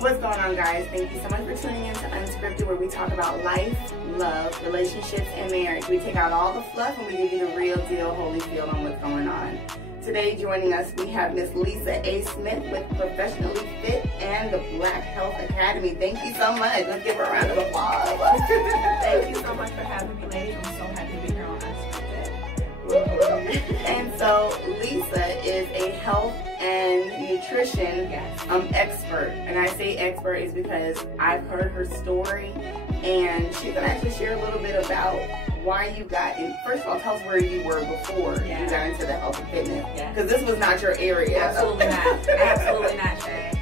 What's going on, guys? Thank you so much for tuning in to Unscripted, where we talk about life, love, relationships, and marriage. We take out all the fluff and we give you the real deal, Holyfield, on what's going on. Today, joining us, we have Miss Lisa A. Smith with Professionally Fit and the Black Health Academy. Thank you so much. Let's give her a round of applause. Thank you so much for having me, ladies. I'm so happy to be here on Unscripted. And so, Lisa is a health and nutrition expert. And I say expert is because I've heard her story, and she can actually share a little bit about why you got in. First of all, tell us where you were before you got into the health and fitness, because this was not your area. Absolutely not. Absolutely not, Shay.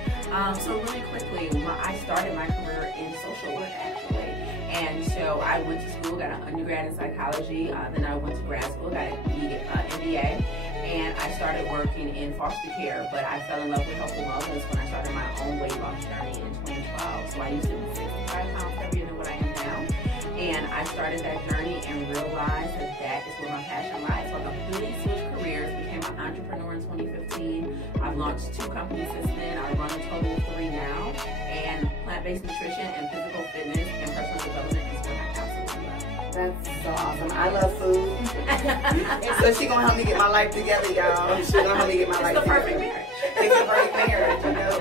So really quickly, I started my career in social work, actually. And so I went to school, got an undergrad in psychology, then I went to grad school, got an MBA, and I started working in foster care, but I fell in love with health and wellness when I started my own weight loss journey in 2012. So I used to be 65 pounds heavier than what I am now. And I started that journey and realized that that is where my passion lies. So I completely switched careers, became an entrepreneur in 2015. I've launched 2 companies since then. I run a total of 3 now. And plant-based nutrition and physical fitness and personal development is what I absolutely love. That's so awesome. I love food. So she's going to help me get my life together, y'all. She's going to help me get my life together. It's the perfect marriage. It's the perfect marriage, you know.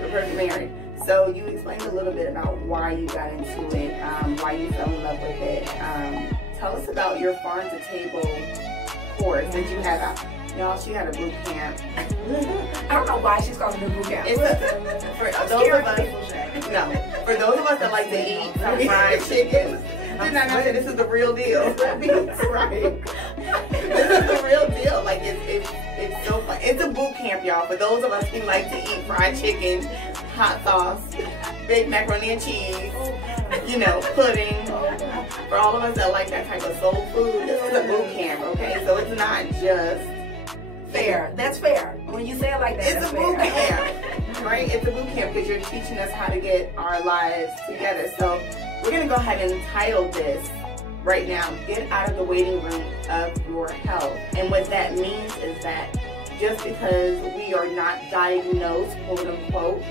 The perfect marriage. So you explained a little bit about why you got into it, why you fell in love with it. Tell us about your farm to table course that you had. Y'all, she had a boot camp. I don't know why she's calling it a boot camp. For those of us that like to eat some fried chicken, did not know that this is the real deal. Right. This is the real deal. Like it's so fun. It's a boot camp, y'all. For those of us who like to eat fried chicken, hot sauce, baked macaroni and cheese, you know, pudding. For all of us that like that type of soul food, this is a boot camp, okay? So it's not just fair. That's fair. When you say it like that, it's a boot camp, right? It's a boot camp because you're teaching us how to get our lives together. So we're going to go ahead and title this right now, Get Out of the Waiting Room of Your Health. And what that means is that just because we are not diagnosed, quote unquote,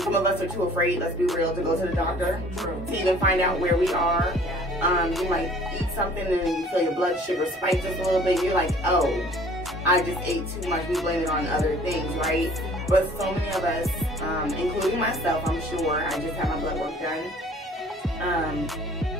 some of us are too afraid, let's be real, to go to the doctor to even find out where we are. You might eat something and then you feel your blood sugar spike just a little bit. You're like, oh, I just ate too much. We blame it on other things, right? But so many of us, including myself, I'm sure, I just had my blood work done.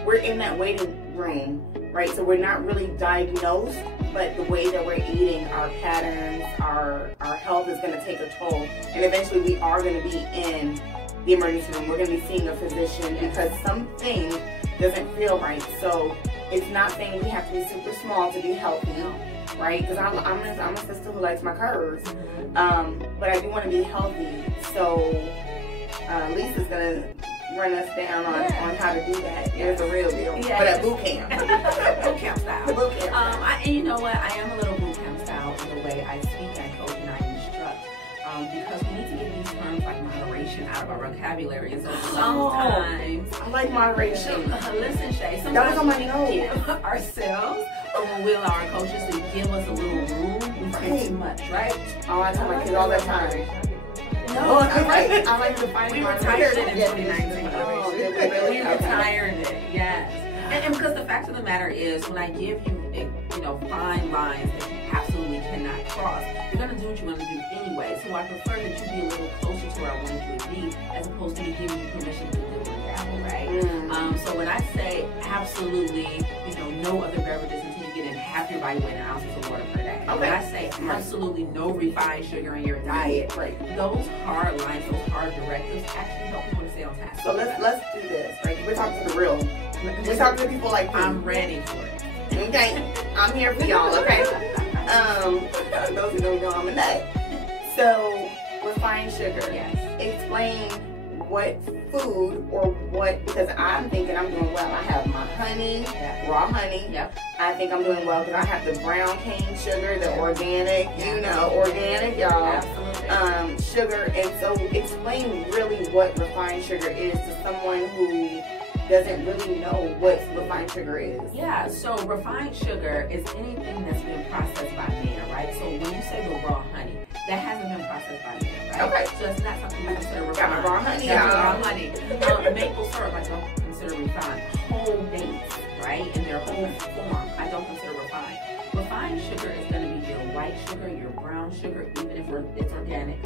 We're in that waiting room, right? So we're not really diagnosed, but the way that we're eating, our patterns, our health is going to take a toll. And eventually we are going to be in the emergency room. We're going to be seeing a physician because something doesn't feel right. So it's not saying we have to be super small to be healthy, right? Because I'm a sister who likes my curves. But I do want to be healthy. So Lisa's going to run us down on how to do that. It's a real deal. But at boot camp. Boot camp style. Boot camp style. And you know what? I am a little boot camp style in the way I speak, I coach, and I instruct. Because we need to get these terms like moderation out of our vocabulary. And so sometimes I like moderation. Listen, Shay, sometimes when we give ourselves or when we allow our coaches to give us a little room, we say too much, right? Oh, I tell my kids all the time. No, I like to find we retired it in 2019. We retired it, yes. And because the fact of the matter is, when I give you, fine lines that you absolutely cannot cross, you're going to do what you're going to do anyway. So I prefer that you be a little closer to where I wanted you to be, as opposed to me giving you permission to do and dabble, right? So when I say absolutely, no other beverages until you get in half your body weight in ounces of water per day. Okay. When I say absolutely no refined sugar in your diet, those hard lines, those hard directives actually help people to stay on task. So let's do this, right? We're talking to the real. We're talking to people like you. I'm ready for it. Okay, I'm here for y'all. Okay. Those who don't know, I'm a nut. So refined sugar. Yes. Explain what food or what, because I'm thinking I'm doing well. I have my honey, raw honey. Yep. I think I'm doing well because I have the brown cane sugar, the organic, organic, y'all. Absolutely. Sugar. And so explain really what refined sugar is to someone who doesn't really know what refined sugar is. Yeah, so refined sugar is anything that's been processed by man, right? So when you say the raw honey, that hasn't been processed by man, right? Okay. So it's not something you consider refined. Got my raw honey, raw honey. Maple syrup, I don't consider refined. Whole dates, right, in their whole form, I don't consider refined. Refined sugar is going to be your white sugar, your brown sugar, even if it's organic.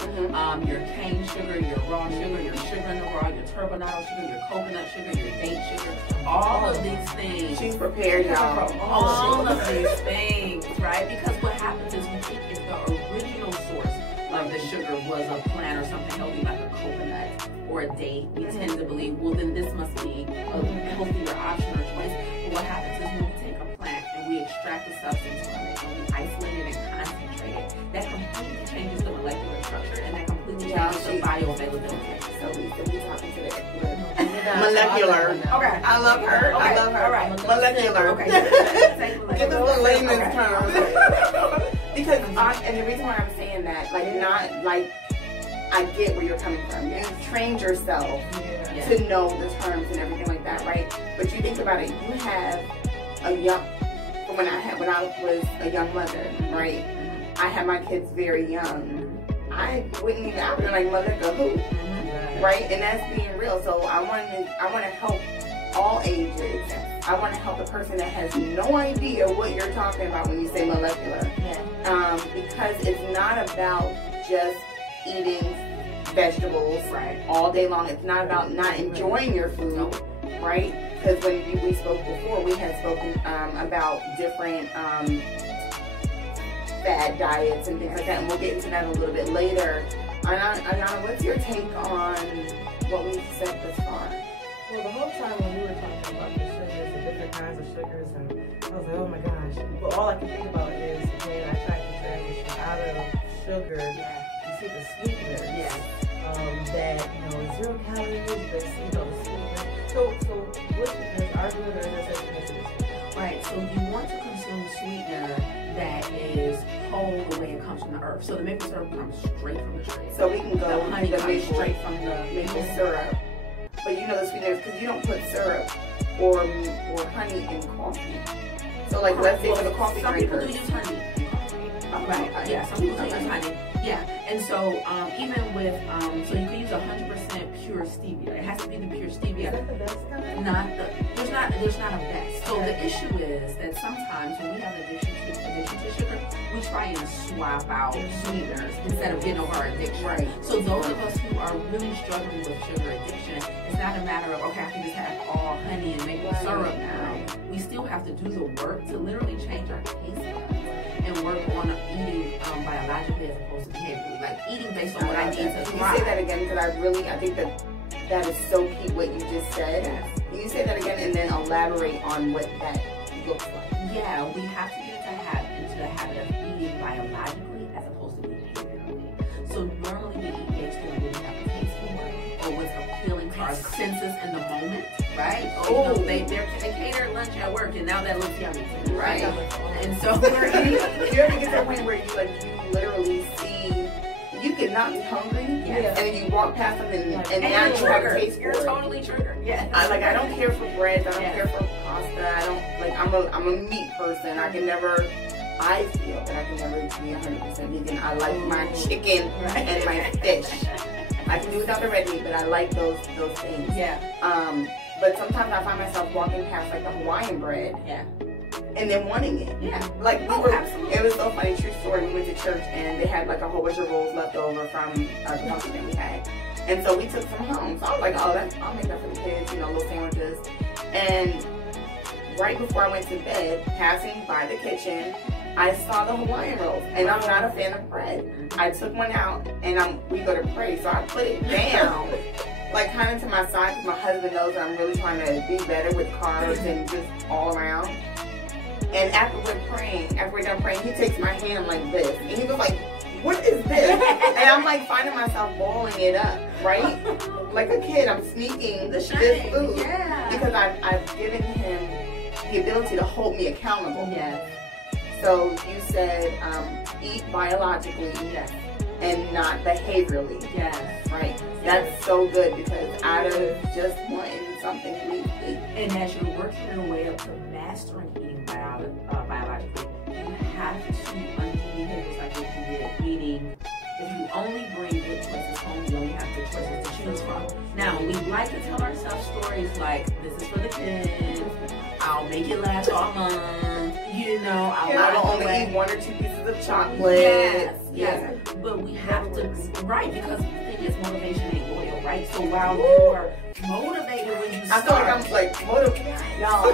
Your cane sugar, your raw sugar, your sugar in the raw, your turbinado sugar, your coconut sugar, your date sugar. All of these things. She's prepared, y'all. All of these things, right? Because what happens is we think if the original source of the sugar was a plant or something healthy like a coconut or a date, we tend to believe, well, then this must be a healthier option or choice. But what happens is when we take a plant and we extract the substance from it and we isolate it and concentrate it, that completely changes the molecular structure and that completely changes the bioavailability. So we talking to the molecular. Okay. I love her. Okay. I love her. All right. Molecular. Okay. Give us the layman's term. Okay. Because and the reason why I'm saying that, like, not like, I get where you're coming from. You trained yourself to know the terms and everything like that, right? But you think about it, you have a young, when I was a young mother, right? I had my kids very young. I wouldn't even, I would be like, Malika, who? Right? And that's being real. So I want to help all ages. I want to help the person that has no idea what you're talking about when you say molecular. Because it's not about just eating vegetables all day long. It's not about not enjoying your food, right? Because when we spoke before, we had spoken about different fad diets and things like that, and we'll get into that a little bit later. Anana, what's your take on what we've said thus far? Well, the whole time when we were talking about the sugars, the different kinds of sugars, and I was like, oh my gosh. But all I can think about is when I tried to transition out of sugar, you see the sweeteners, that, you know, 0 calories, but, you know, the sweeteners. So what sweeteners are good or is there such thing as sweeteners? Right, so you want to consume sweetener that is whole the way it comes from the earth. So the maple syrup comes straight from the tree. So we can go the honey the comes straight from the maple syrup. But you know the sweeteners, because you don't put syrup or honey in coffee. So like, let's say for the coffee drinkers. Some people do use honey in coffee. Right, yeah, some people do use honey. Yeah, and so even with, so you can use 100% pure stevia. It has to be the pure stevia. Is that the best kind? There's not a best. So the issue is that sometimes when we have addiction to sugar, we try and swap out sweeteners instead of getting over our addiction. Right. So those of us who are really struggling with sugar addiction, it's not a matter of, okay, I can just have all honey and maple syrup now. We still have to do the work to literally change our taste buds and work on eating biologically as opposed to behaviorally, like eating based on what I need to thrive. Can you say that again? Because I think that is so key what you just said. Yes. Can you say that again and then elaborate on what that looks like? Yeah, we have to get into the habit of eating biologically as opposed to behaviorally. So normally we eat based on what we have a taste for or what's appealing to our senses in the moment, right? Or, you know, they cater lunch at work and now that looks yummy to me, right? And so we're eating. You ever get to the point where you literally see, you could not be hungry, and then you walk past something and now you have a taste for it. You're totally triggered. Yeah. I don't care for breads. I don't care for pasta. I don't like. I'm a meat person. I feel that I can never be 100% vegan. I like my chicken and my fish. I can do without the red meat, but I like those things. Yeah. But sometimes I find myself walking past like the Hawaiian bread. Yeah. And then wanting it. Yeah. Like absolutely. It was so funny, true story. We went to church and they had like a whole bunch of rolls left over from the function that we had. And so we took some home. So I was like, oh, I'll make that for the kids, you know, little sandwiches. And right before I went to bed, passing by the kitchen, I saw the Hawaiian rolls. And I'm not a fan of bread. I took one out and we go to pray. So I put it down, like kind of to my side, because my husband knows that I'm really trying to be better with carbs and just all around. And after we're done praying, he takes my hand like this. And he was like, what is this? And I'm like finding myself balling it up, right? Like a kid, I'm sneaking this food. Yeah. Because I've given him the ability to hold me accountable. Yes. So you said eat biologically and not behaviorally. Yes. Right? That's so good, because out of just wanting something we eat. And as you're working your way up to mastering eating biologically, you have to undo behaviors like what you did. Meaning, if you only bring good choices home, you only have good choices to choose from. Now, we like to tell ourselves stories like, this is for the kids, I'll make it last all month, you know, I will only eat 1 or 2 pieces of chocolate. Yes. But we have to, right, because the thing is, motivation ain't loyal, right? So while you're motivated when you start. I feel like I'm like,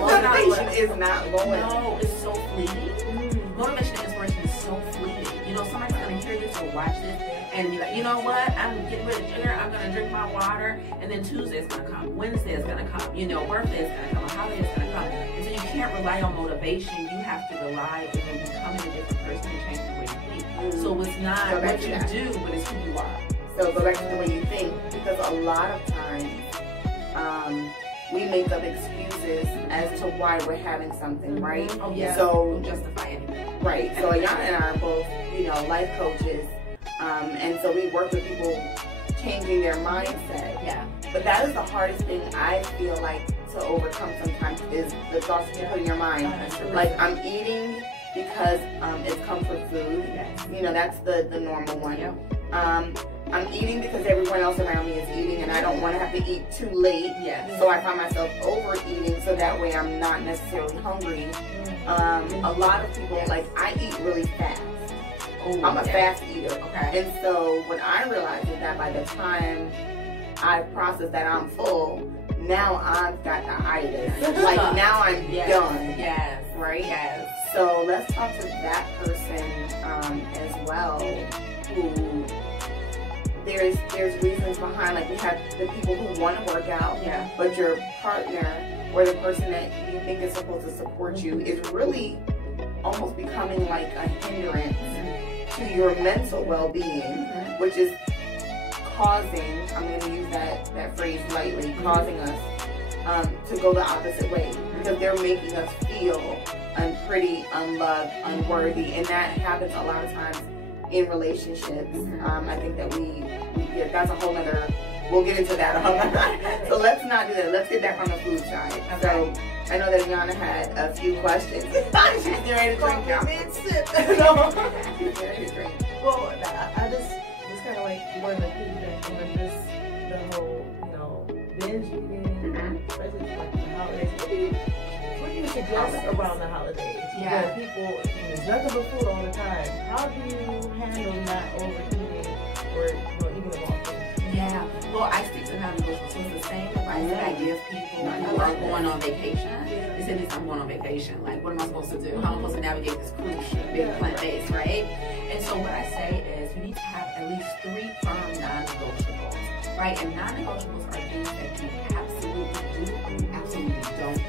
motivation is not loyal. No, it's so fleeting. Motivation and inspiration is so fleeting. You know, somebody's going to hear this or watch this and be like, you know what, I'm getting rid of sugar, I'm going to drink my water, and then Tuesday is going to come, Wednesday is going to come, you know, birthday is going to come, a holiday is going to come. And so you can't rely on motivation, you have to rely on becoming a different person and changing the way you think. So it's not what you do, but it's who you are. So go back to the way you think, because a lot of times we make up excuses as to why we're having something, right? Oh yeah. So don't justify anything. Right. So Ayana and I are both, you know, life coaches, and so we work with people changing their mindset. Yeah. But that is the hardest thing I feel like to overcome sometimes is the thoughts that you put in your mind. Like, I'm eating because it's comfort food. Yes. You know, that's the normal one. Yep. I'm eating because everyone else around me is eating and I don't want to have to eat too late. Yes. So I find myself overeating so that way I'm not necessarily hungry. A lot of people, like, I eat really fast. I'm a fast eater. Okay. And so what I realized is that by the time I process that I'm full, now I've got the itis. Like, now I'm done. Yes. Right? Yes. So let's talk to that person as well, who there's reasons behind, like, we have the people who want to work out, but your partner or the person that you think is supposed to support you is really almost becoming like a hindrance to your mental well-being, which is causing, I'm going to use that phrase lightly, causing us to go the opposite way, because they're making us feel pretty unloved, unworthy, and that happens a lot of times in relationships. I think that that's a whole other, we'll get into that. So let's not do that. Let's get back on the food side. Okay. So I know that Ayana had a few questions. She's getting ready to drink now. She's getting ready to drink. Well, I just kind of like one of the feedback on the whole, you know, binge eating, especially like the holidays. What do you suggest around the holidays? Yeah. People, there's nothing but food all the time. How do you handle not overeating or, you know, eating the wrong things? Yeah. Well, I stick to non-negotiable. So it's the same advice that I give people who are going on vacation. They say, I'm going on vacation. Like, what am I supposed to do? How am I supposed to navigate this cruise ship, being plant-based, right? And so what I say is you need to have at least 3 firm non-negotiables, right? And non-negotiables are things that you absolutely do or you absolutely don't do.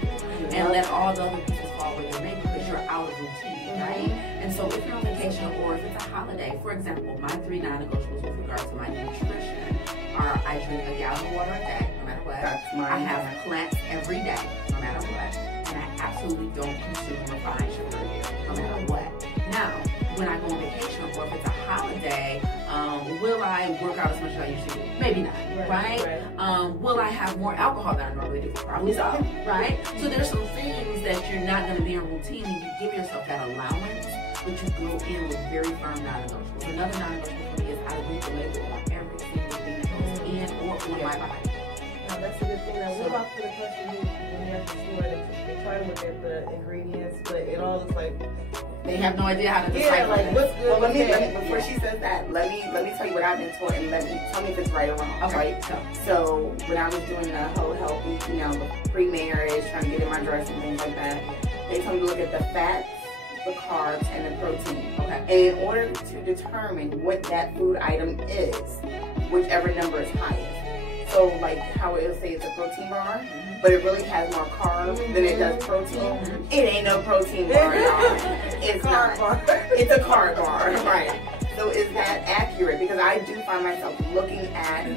And let all the other pieces fall where they're made because you're out of routine, right? And so if you're on vacation or if it's a holiday, for example, my 3 non-negotiables with regards to my nutrition are I drink a gallon of water a day, no matter what. I have plants every day, no matter what. And I absolutely don't consume refined sugar here, no matter what. Now, when I go on vacation or if it's a holiday, will I work out as much as I usually do? Maybe not, right? Will I have more alcohol than I normally do? Probably so, right? So there's some things that you're not going to be in routine and you give yourself that allowance, but you go in with very firm non-negotiables. Another non-negotiable for me is I read the label on every single thing that goes in or on my body. Now, that's a good thing. Now, what about for the person who, when you're at the store, they try to look at the ingredients, but it all looks like they have no idea how to decipher. Like, what's good? Well, let me before she says that, let me tell you what I've been taught, and tell me if it's right or wrong. Okay. Right? So when I was doing the whole healthy, you know, the pre-marriage, trying to get in my dress and things like that, they told me to look at the fats, the carbs, and the protein. Okay. And in order to determine what that food item is, whichever number is highest. So like how it'll say it's a protein bar, but it really has more carbs than it does protein. It ain't no protein bar, y'all. It's not. It's a carb bar, right? So is that accurate? Because I do find myself looking at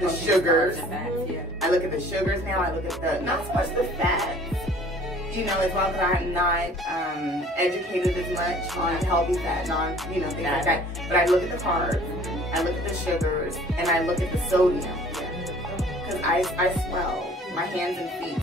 the sugars. I look at the sugars now. I look at the, not so much the fats, you know, as well, because I'm not educated as much on healthy fat, things like that. But I look at the carbs, I look at the sugars, and I look at the sodium. Because I swell my hands and feet.